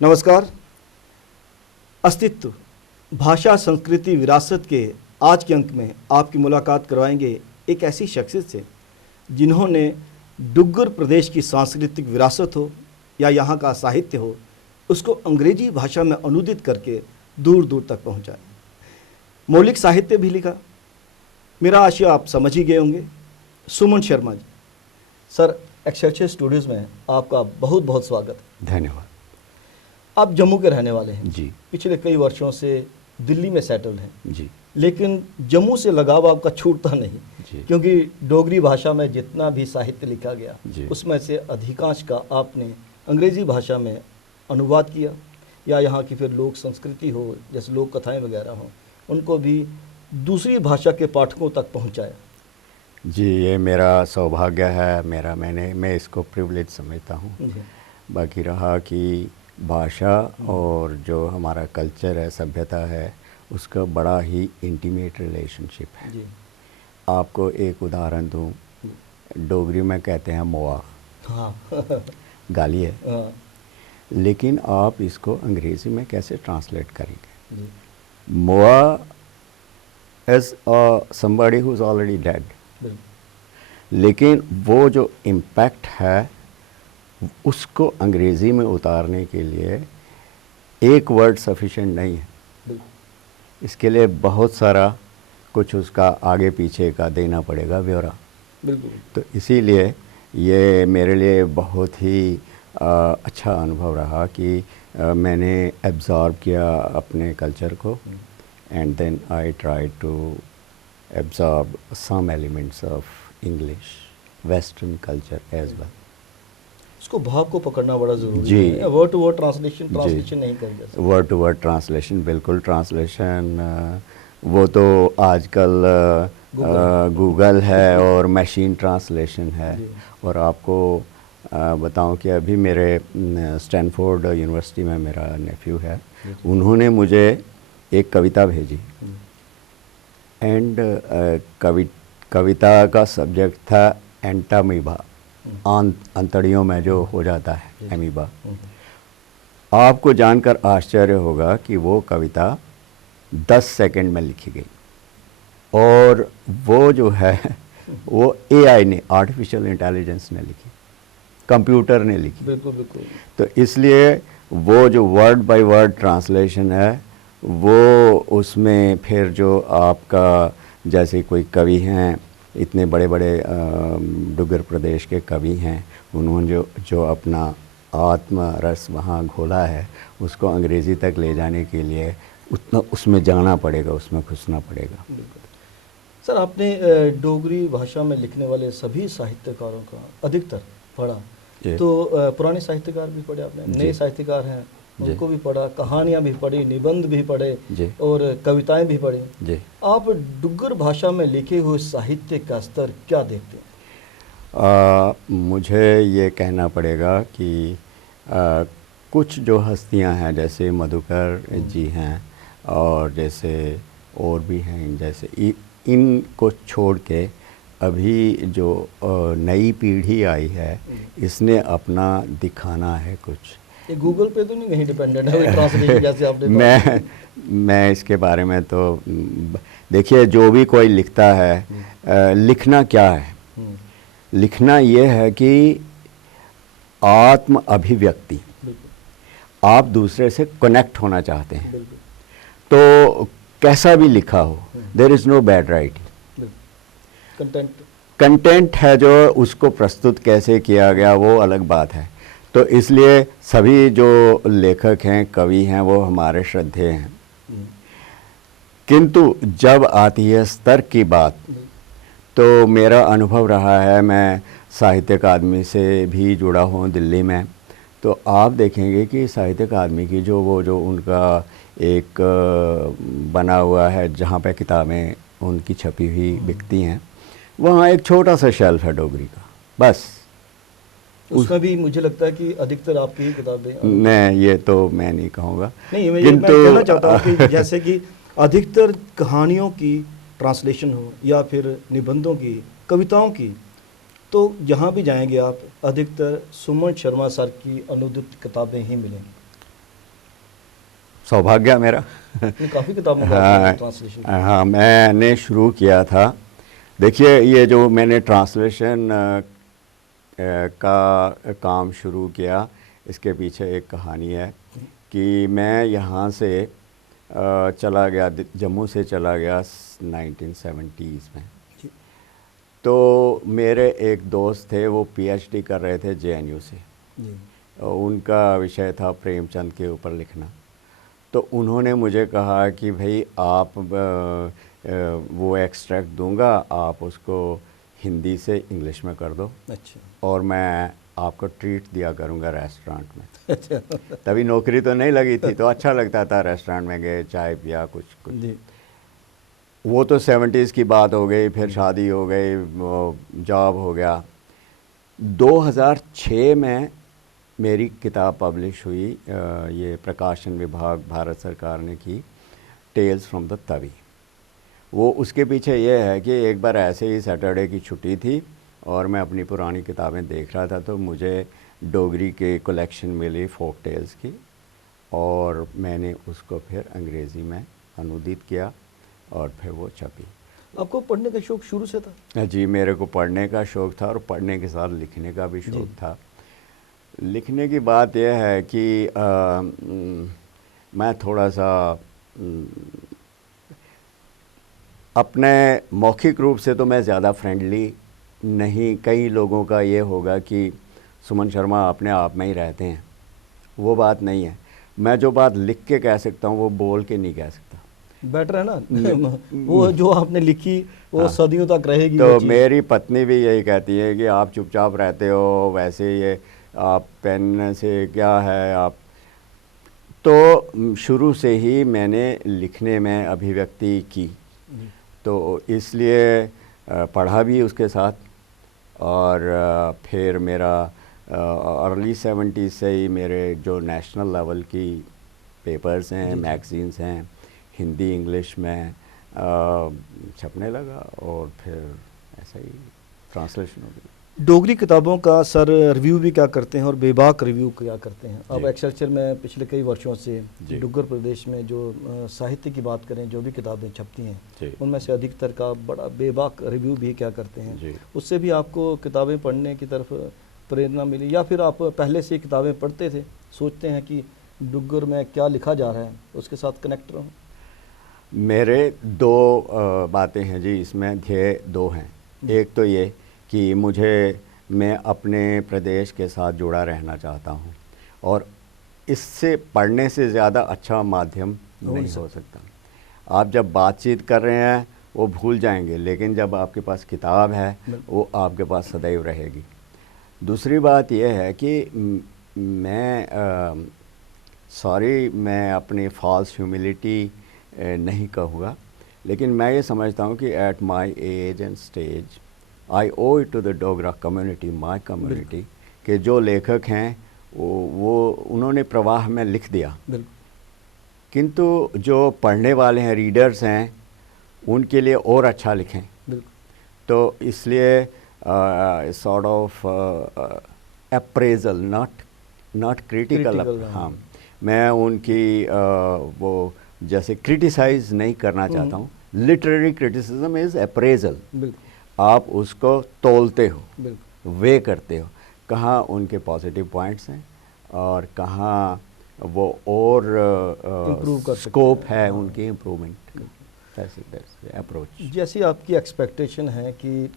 नमस्कार। अस्तित्व, भाषा, संस्कृति, विरासत के आज के अंक में आपकी मुलाकात करवाएंगे एक ऐसी शख्सियत से जिन्होंने डुग्गर प्रदेश की सांस्कृतिक विरासत हो या यहाँ का साहित्य हो, उसको अंग्रेजी भाषा में अनुदित करके दूर दूर तक पहुँचाया। मौलिक साहित्य भी लिखा। मेरा आशय आप समझ ही गए होंगे, Suman Sharma ji. Sir, Excelsior Studios में आपका बहुत बहुत स्वागत है। धन्यवाद। आप जम्मू के रहने वाले हैं जी। पिछले कई वर्षों से दिल्ली में सेटल हैं जी। लेकिन जम्मू से लगाव आपका छूटता नहीं जी। क्योंकि डोगरी भाषा में जितना भी साहित्य लिखा गया जी। उसमें से अधिकांश का आपने अंग्रेज़ी भाषा में अनुवाद किया, या यहाँ की फिर लोक संस्कृति हो, जैसे लोक कथाएँ वगैरह हों, उनको भी दूसरी भाषा के पाठकों तक पहुँचाया। जी, ये मेरा सौभाग्य है, मैं इसको प्रिविलेज समझता हूँ। बाकी रहा कि भाषा और जो हमारा कल्चर है, सभ्यता है, उसका बड़ा ही इंटीमेट रिलेशनशिप है। जी। आपको एक उदाहरण दूँ, डोगरी में कहते हैं मोआ। हाँ। गाली है। हाँ। लेकिन आप इसको अंग्रेज़ी में कैसे ट्रांसलेट करेंगे? जी। मोआ is somebody who is already dead। लेकिन वो जो इम्पैक्ट है उसको अंग्रेज़ी में उतारने के लिए एक वर्ड सफिशिएंट नहीं है। इसके लिए बहुत सारा कुछ उसका आगे पीछे का देना पड़ेगा ब्यौरा। बिल्कुल। तो इसीलिए ये मेरे लिए बहुत ही अच्छा अनुभव रहा कि मैंने एब्ज़ॉर्ब किया अपने कल्चर को, and then I try to absorb some elements of English western culture as well. उसको भाव को पकड़ना बड़ा ज़रूरी जी। है। वर्ड टू वर्ड ट्रांसलेशन नहीं कर सकते। वर्ड टू वर्ड ट्रांसलेशन, बिल्कुल ट्रांसलेशन वो तो आजकल गूगल है और मशीन ट्रांसलेशन है। और आपको बताऊं कि अभी मेरे स्टैनफोर्ड यूनिवर्सिटी में मेरा नेफ्यू है, उन्होंने मुझे एक कविता भेजी, एंड कविता का सब्जेक्ट था एंटामीबा, अंतड़ियों में जो हो जाता है एमीबा। आपको जानकर आश्चर्य होगा कि वो कविता 10 सेकंड में लिखी गई, और वो जो है वो एआई ने, आर्टिफिशियल इंटेलिजेंस ने लिखी, कंप्यूटर ने लिखी। बिल्कुल बिल्कुल। तो इसलिए वो जो वर्ड बाय वर्ड ट्रांसलेशन है, वो उसमें फिर जो आपका, जैसे कोई कवि हैं, इतने बड़े बड़े डुग्गर प्रदेश के कवि हैं, उन्होंने जो अपना आत्म रस वहाँ घोला है, उसको अंग्रेज़ी तक ले जाने के लिए उतना उसमें जाना पड़ेगा, उसमें घुसना पड़ेगा। सर, आपने डोगरी भाषा में लिखने वाले सभी साहित्यकारों का अधिकतर पढ़ा, तो पुराने साहित्यकार भी पढ़े आपने, नए साहित्यकार हैं उनको भी पढ़ा, कहानियाँ भी पढ़ी, निबंध भी पढ़े और कविताएं भी पढ़ी जी। आप डुग्गर भाषा में लिखे हुए साहित्य का स्तर क्या देखते हैं? मुझे ये कहना पड़ेगा कि कुछ जो हस्तियां हैं, जैसे मधुकर जी हैं और जैसे और भी हैं, जैसे इनको छोड़ के अभी जो नई पीढ़ी आई है, इसने अपना दिखाना है कुछ। ये गूगल पे तो नहीं कहीं डिपेंडेंट है ट्रांसलेशन जैसे आपने मैं इसके बारे में तो देखिए, जो भी कोई लिखता है, लिखना क्या है? लिखना ये है कि आत्म अभिव्यक्ति, आप दूसरे से कनेक्ट होना चाहते हैं, तो कैसा भी लिखा हो, there is no bad writing. Content है, जो उसको प्रस्तुत कैसे किया गया वो अलग बात है। तो इसलिए सभी जो लेखक हैं, कवि हैं, वो हमारे श्रद्धेय हैं। किंतु जब आती है स्तर की बात, तो मेरा अनुभव रहा है, मैं साहित्य अकादमी से भी जुड़ा हूँ दिल्ली में, तो आप देखेंगे कि साहित्य अकादमी की जो उनका एक बना हुआ है, जहाँ पे किताबें उनकी छपी हुई बिकती हैं, वहाँ एक छोटा सा शेल्फ है डोगरी का, बस। उसमें भी मुझे लगता है कि अधिकतर आपकी ही किताबें। मैं नहीं कहूँगा, नहीं, मैं कहना चाहता हूँ कि जैसे कि अधिकतर कहानियों की ट्रांसलेशन हो या फिर निबंधों की, कविताओं की, तो जहाँ भी जाएंगे आप, अधिकतर सुमन शर्मा सर की अनुदित किताबें ही मिलेंगी। सौभाग्य मेरा। काफ़ी किताबों का हाँ, आपने ट्रांसलेशन किया। हाँ, मैंने शुरू किया था। देखिए, ये जो मैंने ट्रांसलेशन का काम शुरू किया, इसके पीछे एक कहानी है कि मैं यहाँ से चला गया, जम्मू से चला गया 1970s में। जी तो मेरे एक दोस्त थे, वो पीएचडी कर रहे थे जेएनयू से। जी उनका विषय था प्रेमचंद के ऊपर लिखना। तो उन्होंने मुझे कहा कि भाई आप वो एक्सट्रैक्ट दूंगा, आप उसको हिंदी से इंग्लिश में कर दो अच्छा और मैं आपको ट्रीट दिया करूंगा रेस्टोरेंट में। अच्छा तभी नौकरी तो नहीं लगी थी, तो अच्छा लगता था, रेस्टोरेंट में गए, चाय पिया, कुछ कुछ। जी वो तो 70s की बात हो गई, फिर शादी हो गई, जॉब हो गया। 2006 में मेरी किताब पब्लिश हुई, ये प्रकाशन विभाग भारत सरकार ने की, टेल्स फ्रॉम द तवी। वो उसके पीछे ये है कि एक बार ऐसे ही सैटरडे की छुट्टी थी और मैं अपनी पुरानी किताबें देख रहा था, तो मुझे डोगरी के कलेक्शन मिली फोक टेल्स की, और मैंने उसको फिर अंग्रेज़ी में अनुदित किया और फिर वो छपी। आपको पढ़ने का शौक शुरू से था? जी, मेरे को पढ़ने का शौक़ था और पढ़ने के साथ लिखने का भी शौक़ था। लिखने की बात यह है कि मैं थोड़ा सा अपने मौखिक रूप से तो मैं ज़्यादा फ्रेंडली नहीं, कई लोगों का ये होगा कि सुमन शर्मा अपने आप में ही रहते हैं, वो बात नहीं है। मैं जो बात लिख के कह सकता हूँ वो बोल के नहीं कह सकता। बेटर है ना वो जो आपने लिखी वो हाँ, सदियों तक रहेगी। तो मेरी पत्नी भी यही कहती है कि आप चुपचाप रहते हो, वैसे ये आप पेन से क्या है आप। तो शुरू से ही मैंने लिखने में अभिव्यक्ति की, तो इसलिए पढ़ा भी उसके साथ। और फिर मेरा अर्ली 70s से ही मेरे जो नेशनल लेवल की पेपर्स हैं, मैगज़ीन्स हैं, हिंदी इंग्लिश में छपने लगा और फिर ऐसा ही ट्रांसलेशन हो गई। डोगरी किताबों का सर रिव्यू भी क्या करते हैं और बेबाक रिव्यू क्या करते हैं? अब एक्सल्चर में पिछले कई वर्षों से डुग्गर प्रदेश में जो साहित्य की बात करें, जो भी किताबें छपती हैं उनमें से अधिकतर का बड़ा बेबाक रिव्यू भी क्या करते हैं। उससे भी आपको किताबें पढ़ने की तरफ प्रेरणा मिली, या फिर आप पहले से किताबें पढ़ते थे, सोचते हैं कि डुग्गर में क्या लिखा जा रहा है उसके साथ कनेक्ट रहूँ? मेरे दो बातें हैं जी, इसमें ध्येय दो हैं। एक तो ये कि मैं अपने प्रदेश के साथ जुड़ा रहना चाहता हूँ, और इससे पढ़ने से ज़्यादा अच्छा माध्यम नहीं हो सकता। आप जब बातचीत कर रहे हैं वो भूल जाएंगे, लेकिन जब आपके पास किताब है वो आपके पास सदैव रहेगी। दूसरी बात यह है कि मैं अपनी फॉल्स ह्यूमिलिटी नहीं कहूँगा, लेकिन मैं ये समझता हूँ कि at my age and stage I owe it to the Dogra community, my community, कि जो लेखक हैं वो उन्होंने प्रवाह में लिख दिया, किंतु जो पढ़ने वाले हैं, रीडर्स हैं, उनके लिए और अच्छा लिखें। तो इसलिए sort of appraisal, not critical. हाँ, मैं उनकी वो जैसे क्रिटिसाइज़ नहीं करना चाहता हूँ। Literary criticism is appraisal. आप उसको तोलते हो, वे करते हो, कहाँ उनके पॉजिटिव पॉइंट्स हैं और कहाँ वो और स्कोप है उनकी इम्प्रूवमेंट। अप्रोच। जैसी आपकी एक्सपेक्टेशन है कि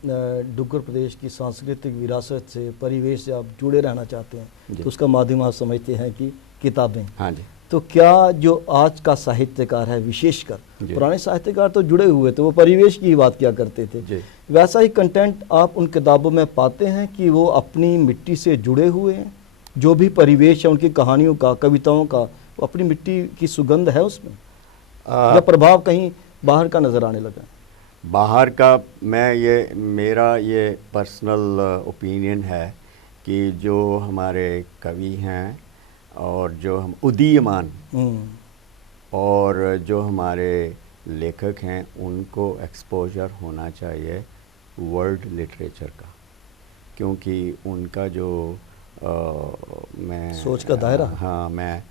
डुग्गर प्रदेश की सांस्कृतिक विरासत से, परिवेश से आप जुड़े रहना चाहते हैं, तो उसका माध्यम आप समझते हैं कि किताबें। हाँ जी। तो क्या जो आज का साहित्यकार है, विशेषकर पुराने साहित्यकार तो जुड़े हुए थे, वो परिवेश की बात किया करते थे, वैसा ही कंटेंट आप उन किताबों में पाते हैं कि वो अपनी मिट्टी से जुड़े हुए हैं? जो भी परिवेश है उनकी कहानियों का, कविताओं का, वो अपनी मिट्टी की सुगंध है उसमें, या प्रभाव कहीं बाहर का नज़र आने लगा? बाहर का, मेरा ये पर्सनल ओपिनियन है कि जो हमारे कवि हैं और जो हम उदीयमान और जो हमारे लेखक हैं, उनको एक्सपोजर होना चाहिए वर्ल्ड लिटरेचर का, क्योंकि उनका जो मैं सोच का दायरा, हाँ, मैं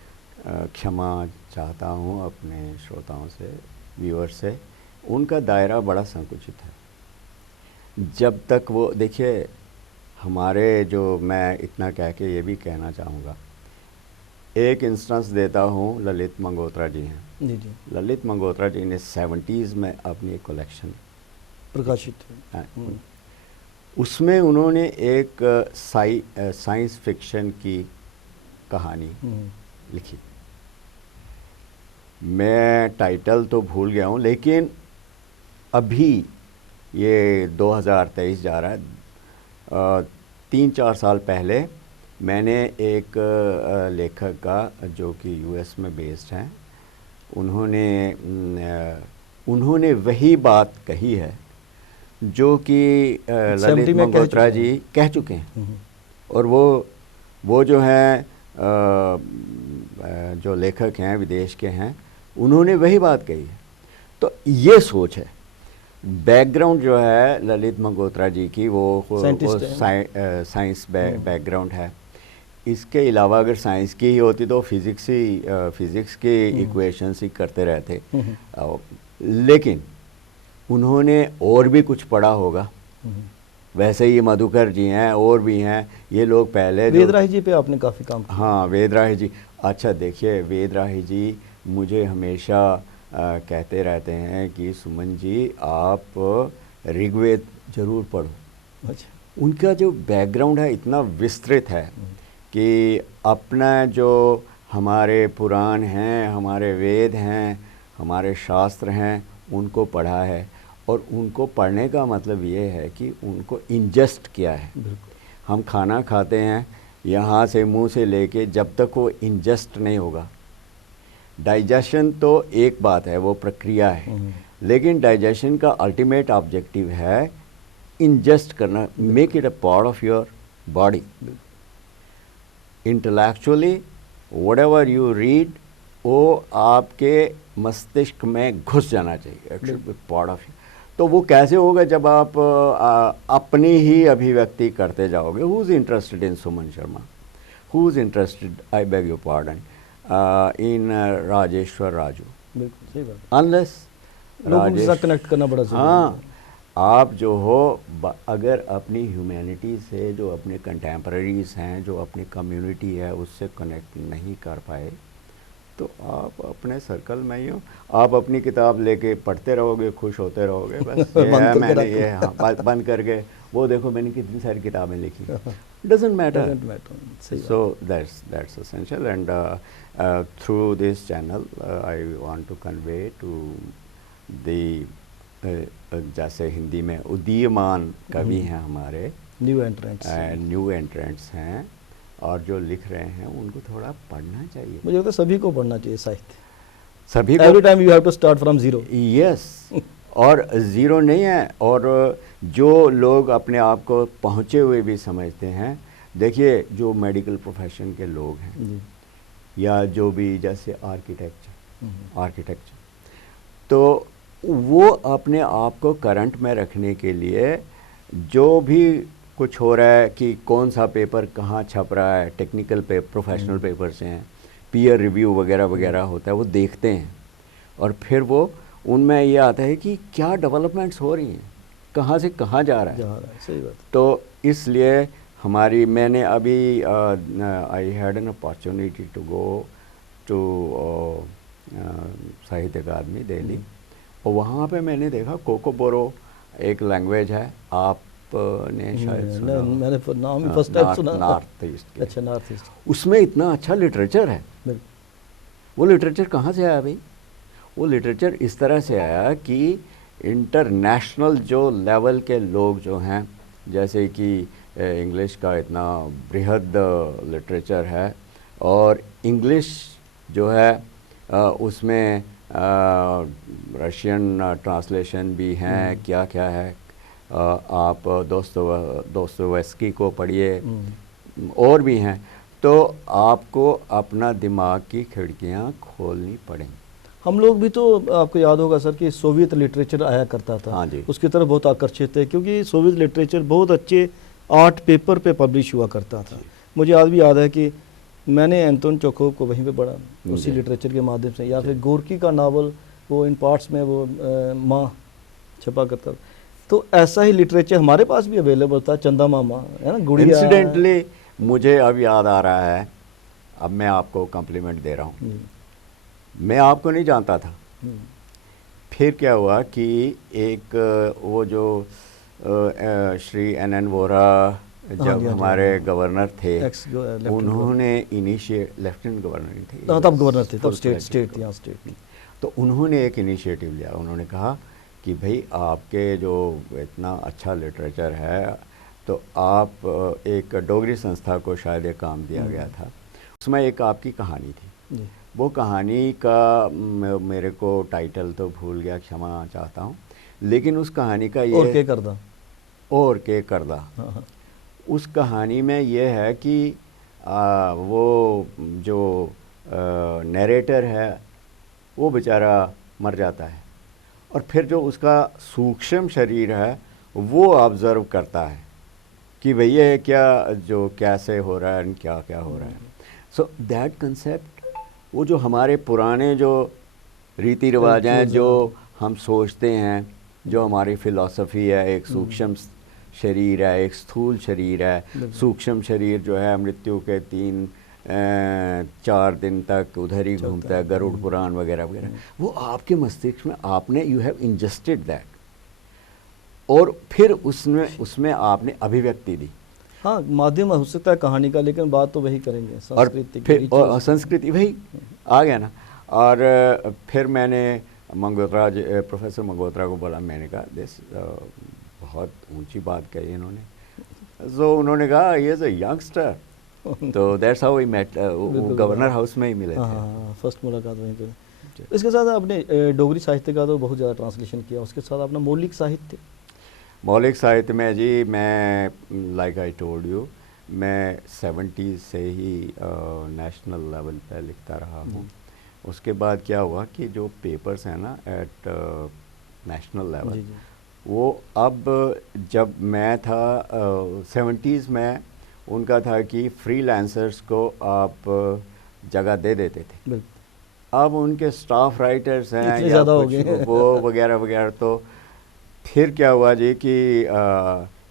क्षमा चाहता हूँ अपने श्रोताओं से, व्यूअर्स से, उनका दायरा बड़ा संकुचित है। जब तक वो देखिए, हमारे जो, मैं इतना कह के ये भी कहना चाहूँगा, एक इंस्टेंस देता हूँ, ललित मंगोत्रा जी हैं। जी जी, ललित मंगोत्रा जी ने 70s में अपनी एक कलेक्शन प्रकाशित है। उसमें उन्होंने एक साइंस फिक्शन की कहानी लिखी। मैं टाइटल तो भूल गया हूँ, लेकिन अभी ये 2023 जा रहा है, 3-4 साल पहले मैंने एक लेखक का, जो कि यूएस में बेस्ड हैं, उन्होंने वही बात कही है जो कि ललित मंगोत्रा जी कह चुके हैं। और वो जो हैं, जो लेखक हैं, विदेश के हैं, उन्होंने वही बात कही है। तो ये सोच है, बैकग्राउंड जो है ललित मंगोत्रा जी की, वो साइंस बैकग्राउंड है। इसके अलावा अगर साइंस की ही होती तो फिज़िक्स के इक्वेशंस ही करते रहते, लेकिन उन्होंने और भी कुछ पढ़ा होगा। वैसे ही मधुकर जी हैं, और भी हैं, ये लोग पहले वेदराही जी पे आपने काफ़ी काम किया। हाँ, वेदराही जी। अच्छा देखिए, वेदराही जी मुझे हमेशा कहते रहते हैं कि सुमन जी आप ऋग्वेद जरूर पढ़ो। अच्छा। उनका जो बैकग्राउंड है इतना विस्तृत है कि अपना जो हमारे पुराण हैं, हमारे वेद हैं, हमारे शास्त्र हैं, उनको पढ़ा है। और उनको पढ़ने का मतलब ये है कि उनको इंजस्ट किया है। हम खाना खाते हैं, यहाँ से मुंह से लेके जब तक वो इंजस्ट नहीं होगा, डाइजेशन तो एक बात है, वो प्रक्रिया है, लेकिन डाइजेशन का अल्टीमेट ऑब्जेक्टिव है इंजस्ट करना, make it a part of your body. Intellectually whatever you read, वो आपके मस्तिष्क में घुस जाना चाहिए, it should be part of you. तो वो कैसे होगा जब आप अपनी ही अभिव्यक्ति करते जाओगे। Who is interested in Suman Sharma, who is interested, I beg your pardon, in Rajeshwar Raju. बिल्कुल सही बात। अनलेस लोगों के साथ कनेक्ट करना बड़ा जरूरी है। हाँ, आप जो हो अगर अपनी ह्यूमैनिटी से, जो अपने कंटेम्पररीज हैं, जो अपनी कम्युनिटी है, उससे कनेक्ट नहीं कर पाए, तो आप अपने सर्कल में ही हो। आप अपनी किताब लेके पढ़ते रहोगे, खुश होते रहोगे, बस ये है। मैंने ये बंद करके, वो देखो मैंने कितनी सारी किताबें लिखी, doesn't matter. So that's essential, and through this channel I want to convey to the जैसे हिंदी में उदीयमान कवि हैं हमारे, न्यू एंट्रेंट्स हैं, और जो लिख रहे हैं उनको थोड़ा पढ़ना चाहिए। मुझे लगता है सभी को पढ़ना चाहिए साहित्य, सभी को। Every time you have to start from zero. Yes, और ज़ीरो नहीं है। और जो लोग अपने आप को पहुँचे हुए भी समझते हैं, देखिए जो मेडिकल प्रोफेशन के लोग हैं, या जो भी जैसे आर्किटेक्चर, तो वो अपने आप को करंट में रखने के लिए जो भी कुछ हो रहा है कि कौन सा पेपर कहाँ छप रहा है, टेक्निकल प्रोफेशनल पेपर्स हैं, पीयर रिव्यू वगैरह वगैरह होता है, वो देखते हैं। और फिर वो उनमें ये आता है कि क्या डेवलपमेंट्स हो रही हैं, कहाँ से कहाँ जा रहा है। सही बात। तो इसलिए मैंने अभी I had an opportunity to go to Sahitya Akademi Delhi, और वहाँ पे मैंने देखा कोकोबोरो एक लैंग्वेज है, आपने शायद सुना, मैंने नाम ही फर्स्ट टाइम सुना। North east. अच्छा, नॉर्थ ईस्ट। उसमें इतना अच्छा लिटरेचर है। वो लिटरेचर कहाँ से आया भाई? वो लिटरेचर इस तरह से आया कि इंटरनेशनल जो लेवल के लोग जो हैं, जैसे कि इंग्लिश का इतना बृहद लिटरेचर है, और इंग्लिश जो है उसमें रशियन ट्रांसलेशन भी हैं, क्या क्या है। आप दोस्तोयेवस्की को पढ़िए, और भी हैं। तो आपको अपना दिमाग की खिड़कियां खोलनी पड़ेंगी। हम लोग भी तो, आपको याद होगा सर कि सोवियत लिटरेचर आया करता था। हाँ जी। उसकी तरफ बहुत आकर्षित है, क्योंकि सोवियत लिटरेचर बहुत अच्छे आर्ट पेपर पे पब्लिश हुआ करता था। मुझे आज भी याद है कि मैंने एंटोन चेखोव को वहीं पे पढ़ा, उसी जी। लिटरेचर के माध्यम से, या फिर गोरकी का नावल वो इन पार्ट्स में वो माँ छपा करता था। तो ऐसा ही लिटरेचर हमारे पास भी अवेलेबल था, चंदा मामा है ना, गुड़िया। इंसिडेंटली मुझे अब याद आ रहा है, अब मैं आपको कम्प्लीमेंट दे रहा हूँ, जी, मैं आपको नहीं जानता था। हम्म, फिर क्या हुआ कि एक वो जो श्री NN वोरा हाँ जब जी, हाँ जी, हमारे हाँ, गवर्नर थे, एक्स लेफ्टिनेंट उन्होंने इनिशिएट, लेफ्टिनेंट गवर्नर नहीं थे, गवर्नर, तब गवर्नर थे, तब full स्टेट fledged स्टेट थी, गवर्नर। हाँ स्टेट थी। तो उन्होंने एक इनिशिएटिव लिया, उन्होंने कहा कि भाई आपके जो इतना अच्छा लिटरेचर है, तो आप एक डोगरी संस्था को शायद एक काम दिया गया था, उसमें एक आपकी कहानी थी। जी, वो कहानी का मेरे को टाइटल तो भूल गया, क्षमा चाहता हूँ, लेकिन उस कहानी का और ये क्या करदा, और के करदा, हाँ हाँ, उस कहानी में ये है कि वो जो नरेटर है वो बेचारा मर जाता है, और फिर जो उसका सूक्ष्म शरीर है वो ऑब्ज़र्व करता है कि भैया ये क्या जो कैसे हो रहा है, क्या क्या हो रहा है। सो दैट कंसेप्ट, वो जो हमारे पुराने जो रीति रिवाज हैं, Rituals, जो हम सोचते हैं, जो हमारी फ़िलॉसफी है, एक सूक्ष्म शरीर है, एक स्थूल शरीर है। बिल्कुल। सूक्ष्म शरीर जो है मृत्यु के 3-4 दिन तक उधर ही चलता घूमता है, गरुड़ पुराण वगैरह वगैरह, वो आपके मस्तिष्क में आपने यू हैव इंजेस्टेड दैट, और फिर उसमें आपने अभिव्यक्ति दी, हाँ, माध्यम हो सकता है कहानी का, लेकिन बात तो वही करेंगे, और संस्कृति की फिर rituals। संस्कृति वही आ गया ना। और फिर मैंने मंगोत्रा प्रोफेसर मंगोत्रा को बोला, मैंने कहा दिस बहुत ऊंची बात कही इन्होंने। तो उन्होंने कहा ये इज़ अ यंगस्टर, तो दैट्स हाउ वी मेट, बिल्कुल, गवर्नर हाउस में ही मिले हाँ थे। हाँ, फर्स्ट मुलाकात वहीं पे। इसके साथ आपने डोगरी साहित्य का तो बहुत ज़्यादा ट्रांसलेशन किया, उसके साथ अपना मौलिक साहित्य। मौलिक साहित्य में जी, मैं लाइक आई टोल्ड यू, मैं 70s से ही नेशनल लेवल पे लिखता रहा हूँ। उसके बाद क्या हुआ कि जो पेपर्स हैं ना एट नेशनल लेवल, जी जी, वो अब जब मैं था 70s में, उनका था कि फ्रीलांसर्स को आप जगह दे देते थे। बिल्कुल, अब उनके स्टाफ राइटर्स हैं इतने या ज़्यादा हो कुछ गए हैं। वो वगैरह वगैरह। तो फिर क्या हुआ जी कि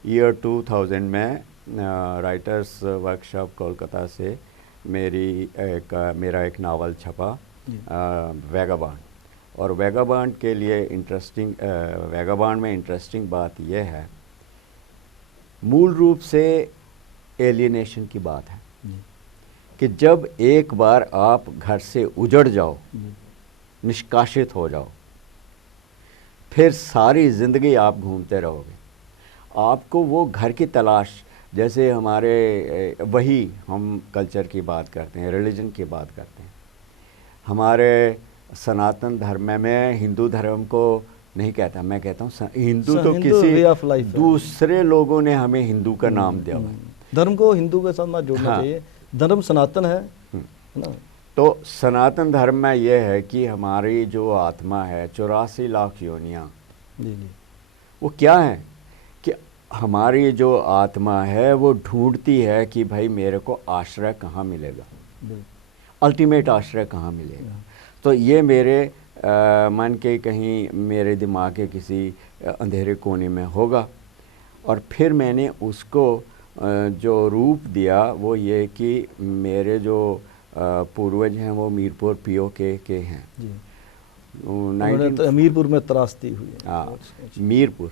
ईयर 2000 में राइटर्स वर्कशॉप कोलकाता से मेरा एक नावल छपा, जी, वैगाबॉन्ड। और वैगाबॉन्ड के लिए वैगाबॉन्ड में इंटरेस्टिंग बात यह है, मूल रूप से एलियनेशन की बात है जी, कि जब एक बार आप घर से उजड़ जाओ, जी, निष्कासित हो जाओ, फिर सारी ज़िंदगी आप घूमते रहोगे। आपको वो घर की तलाश, जैसे हमारे वही हम कल्चर की बात करते हैं, रिलीजन की बात करते हैं। हमारे सनातन धर्म में हिंदू धर्म को नहीं कहता, मैं कहता हूँ हिंदू तो हिंदू किसी वे ऑफ लाइफ है। दूसरे लोगों ने हमें हिंदू का नाम दिया हुआ है। धर्म को हिंदू के साथ मत जोड़ना हाँ। चाहिए, धर्म सनातन है ना। तो सनातन धर्म में यह है कि हमारी जो आत्मा है, 84 लाख योनियाँ, जी जी, वो क्या है कि हमारी जो आत्मा है वो ढूंढती है कि भाई मेरे को आश्रय कहाँ मिलेगा, बिल्कुल, अल्टीमेट आश्रय कहाँ मिलेगा। तो ये मेरे मन के कहीं, मेरे दिमाग के किसी अंधेरे कोने में होगा। और फिर मैंने उसको जो रूप दिया वो ये कि मेरे जो पूर्वज हैं वो मीरपुर पीओके के हैं। जी, 19 तो मीरपुर में त्रासदी हुई है। हाँ, मीरपुर।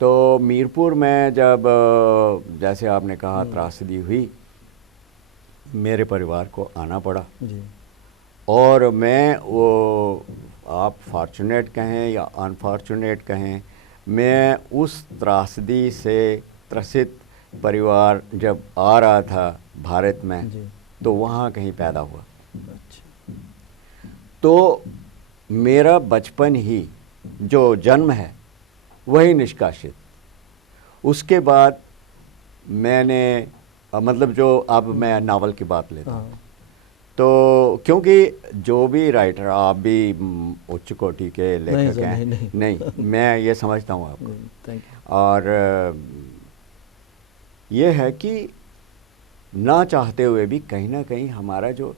तो मीरपुर में जब जैसे आपने कहा त्रासदी हुई, मेरे परिवार को आना पड़ा। जी, और मैं वो, आप फॉर्चुनेट कहें या अनफॉर्चुनेट कहें, मैं उस त्रासदी से त्रसित परिवार जब आ रहा था भारत में, जी, तो वहाँ कहीं पैदा हुआ। अच्छा, तो मेरा बचपन ही जो जन्म है वही निष्कासित। उसके बाद मैंने मतलब जो अब मैं नावल की बात लेता हूँ, हाँ, तो क्योंकि जो भी राइटर, आप भी उच्च कोटि के नहीं लेखक सर, हैं, नहीं, नहीं मैं ये समझता हूँ आपको। Thank you. और ये है कि ना चाहते हुए भी कहीं ना कहीं हमारा जो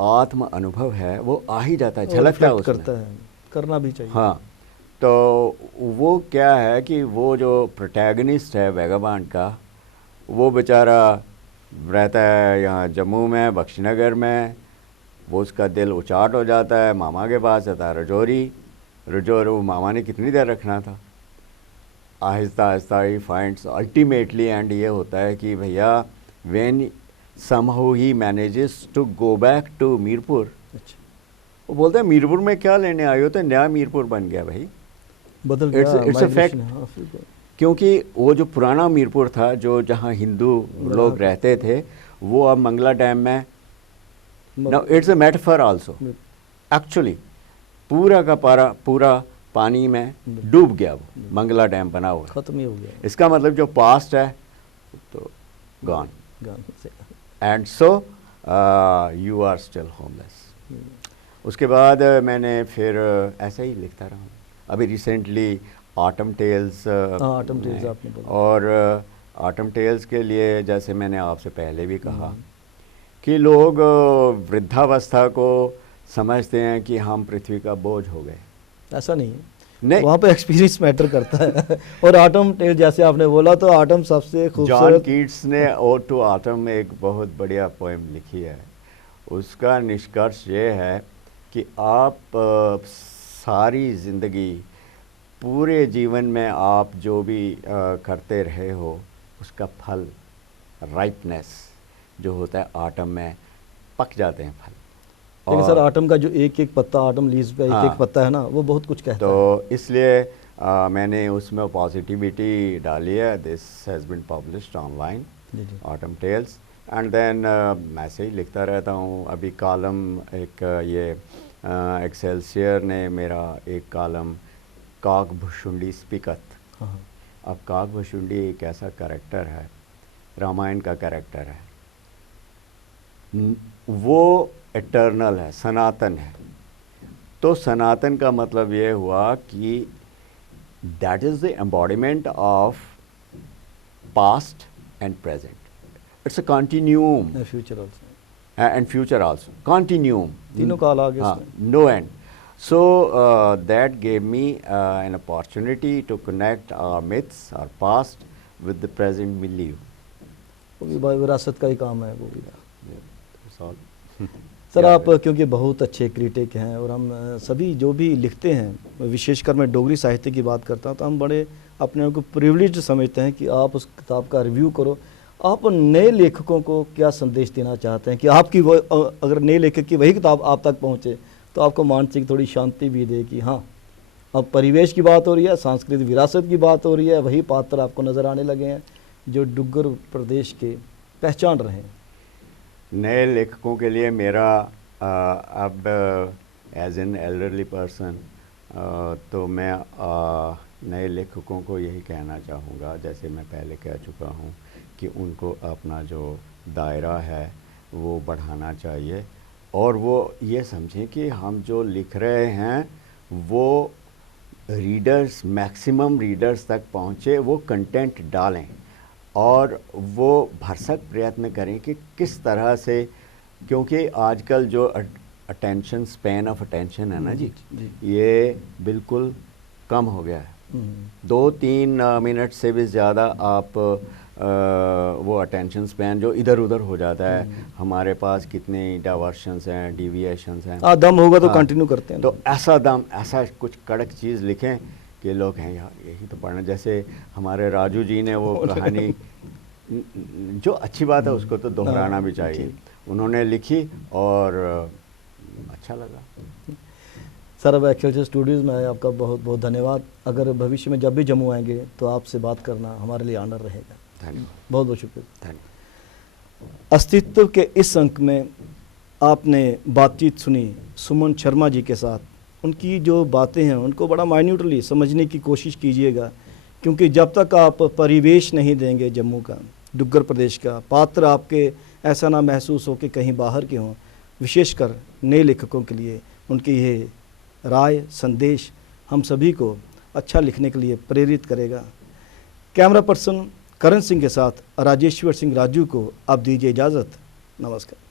आत्म अनुभव है वो आ ही जाता है, झलकता है रिफ्लेक्ट उसमें। करता है, करना भी चाहिए। हाँ, तो वो क्या है कि वो जो प्रोटैगनिस्ट है वैगाबांड का, वो बेचारा रहता है यहाँ जम्मू में, बख्शीनगर में। वो उसका दिल उचाट हो जाता है, मामा के पास आता है रजौरी। वो मामा ने कितनी देर रखना था। Aahista Aahista he finds ultimately and ये होता है कि भैया व्हेन समहाउ ही manages to go back to Mirpur. अच्छा, वो बोलते हैं मीरपुर में क्या लेने आए हो, तो नया मीरपुर बन गया भाई। बदल इट्स गया, इट्स अ फैक्ट। माइग्रेशन है। हाँ, फिर क्योंकि वो जो पुराना मीरपुर था, जो जहाँ हिंदू लोग रहते थे, वो अब मंगला डैम में। Now it's a metaphor also actually. पूरा का पूरा पानी में डूब गया वो मंगला डैम बना हुआ। खत्म ही हो गया। इसका मतलब जो पास्ट है तो gone, and so you are still homeless. उसके बाद मैंने फिर ऐसा ही लिखता रहा हूँ। अभी recently autumn tales, autumn tales आपने बोला। और ऑटम टेल्स के लिए जैसे मैंने आपसे पहले भी कहा कि लोग वृद्धावस्था को समझते हैं कि हम पृथ्वी का बोझ हो गए। ऐसा नहीं है, नहीं, वहाँ पे एक्सपीरियंस मैटर करता है। और ऑटम टेल जैसे आपने बोला, तो ऑटम सबसे जॉन खूबसूरत। कीट्स ने ओड टू ऑटम में एक बहुत बढ़िया पोएम लिखी है। उसका निष्कर्ष ये है कि आप सारी ज़िंदगी, पूरे जीवन में आप जो भी करते रहे हो, उसका फल, राइपनेस जो होता है ऑटम में, पक जाते हैं फल। लेकिन सर ऑटम का जो एक एक पत्ता, ऑटम लीव्स पे एक एक पत्ता है ना, वो बहुत कुछ कहता है। तो इसलिए मैंने उसमें पॉजिटिविटी डाली है। This has been published online, autumn tales. And then मैं ऐसे ही लिखता रहता हूँ। अभी कॉलम एक ये एक्सेल्सियर ने मेरा एक कॉलम काकभुशुंडी स्पीकत। हाँ। अब काकभुशुंडी एक ऐसा कैरेक्टर है, रामायण का कैरेक्टर है, वो एटर्नल है, सनातन है। तो सनातन का मतलब ये हुआ कि that is the embodiment of past and present. It's a continuum, future also, and future also, continuum, तीनों काल आ गए हाँ, इसमें। No end. So that gave me an opportunity to connect our myths, our past, with the present we live. वो भी भाई विरासत का ही काम है वो भी। That's all. सर आप क्योंकि बहुत अच्छे क्रिटिक हैं, और हम सभी जो भी लिखते हैं, विशेषकर मैं डोगरी साहित्य की बात करता हूँ, तो हम बड़े अपने को प्रिविलेज्ड समझते हैं कि आप उस किताब का रिव्यू करो। आप नए लेखकों को क्या संदेश देना चाहते हैं कि आपकी वो, अगर नए लेखक की वही किताब आप तक पहुँचे तो आपको मानसिक थोड़ी शांति भी दे कि हाँ, अब परिवेश की बात हो रही है, सांस्कृतिक विरासत की बात हो रही है, वही पात्र आपको नज़र आने लगे हैं जो डुग्गर प्रदेश के पहचान रहे हैं। नए लेखकों के लिए मेरा अब एज एन एल्डरली पर्सन, तो मैं नए लेखकों को यही कहना चाहूँगा, जैसे मैं पहले कह चुका हूँ, कि उनको अपना जो दायरा है वो बढ़ाना चाहिए, और वो ये समझें कि हम जो लिख रहे हैं वो रीडर्स, मैक्सिमम रीडर्स तक पहुँचे, वो कंटेंट डालें, और वो भरसक प्रयत्न करें कि किस तरह से, क्योंकि आजकल जो अटेंशन, स्पैन ऑफ अटेंशन है ना जी, ये बिल्कुल कम हो गया है। 2-3 मिनट से भी ज़्यादा आप वो अटेंशन स्पैन जो इधर उधर हो जाता है। हमारे पास कितने डाइवर्शंस हैं, डिविएशंस हैं। दम होगा तो कंटिन्यू करते हैं। तो ऐसा दम, ऐसा कुछ कड़क चीज़ लिखें कि लोग हैं यार यही तो पढ़ना। जैसे हमारे राजू जी ने वो कहानी, जो अच्छी बात है उसको तो दोहराना भी चाहिए, उन्होंने लिखी और अच्छा लगा। सर अब एक्सेल्सियर स्टूडियोज़ में आपका बहुत बहुत धन्यवाद। अगर भविष्य में जब भी जम्मू आएंगे तो आपसे बात करना हमारे लिए ऑनर रहेगा। धन्यवाद, बहुत बहुत शुक्रिया। धन्यवाद। अस्तित्व के इस अंक में आपने बातचीत सुनी सुमन शर्मा जी के साथ। उनकी जो बातें हैं उनको बड़ा माइन्यूटली समझने की कोशिश कीजिएगा, क्योंकि जब तक आप परिवेश नहीं देंगे जम्मू का, डुग्गर प्रदेश का, पात्र आपके ऐसा ना महसूस हो कि कहीं बाहर के हों। विशेषकर नए लेखकों के लिए उनकी ये राय, संदेश हम सभी को अच्छा लिखने के लिए प्रेरित करेगा। कैमरा पर्सन करण सिंह के साथ राजेश्वर सिंह राजू को अब दीजिए इजाज़त। नमस्कार।